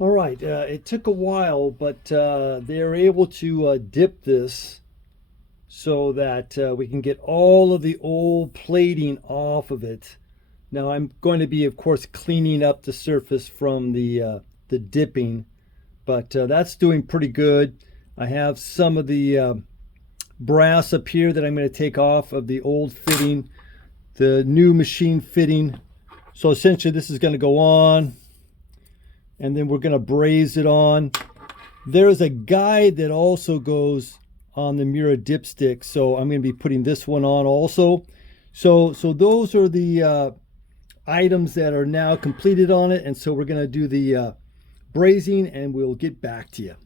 All right, it took a while, but they're able to dip this so that we can get all of the old plating off of it. Now I'm going to be, of course, cleaning up the surface from the dipping, but that's doing pretty good. I have some of the brass up here that I'm going to take off of the old fitting, the new machine fitting. So essentially this is going to go on, and then we're going to braze it on. There's a guide that also goes on the Miura dipstick, so I'm going to be putting this one on also. So those are the items that are now completed on it, and so we're going to do the brazing, and we'll get back to you.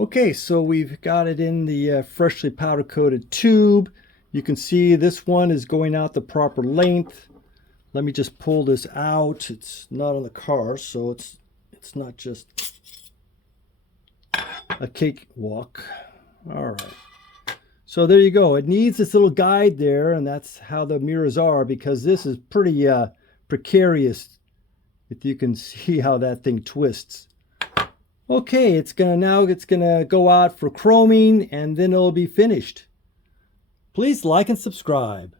Okay, so we've got it in the freshly powder coated tube. You can see this one is going out the proper length. Let me just pull this out. It's not on the car, so it's not just a cakewalk. All right. So there you go. It needs this little guide there, and that's how the Miuras are, because this is pretty precarious. If you can see how that thing twists. Okay, it's gonna go out for chroming, and then it'll be finished. Please like and subscribe.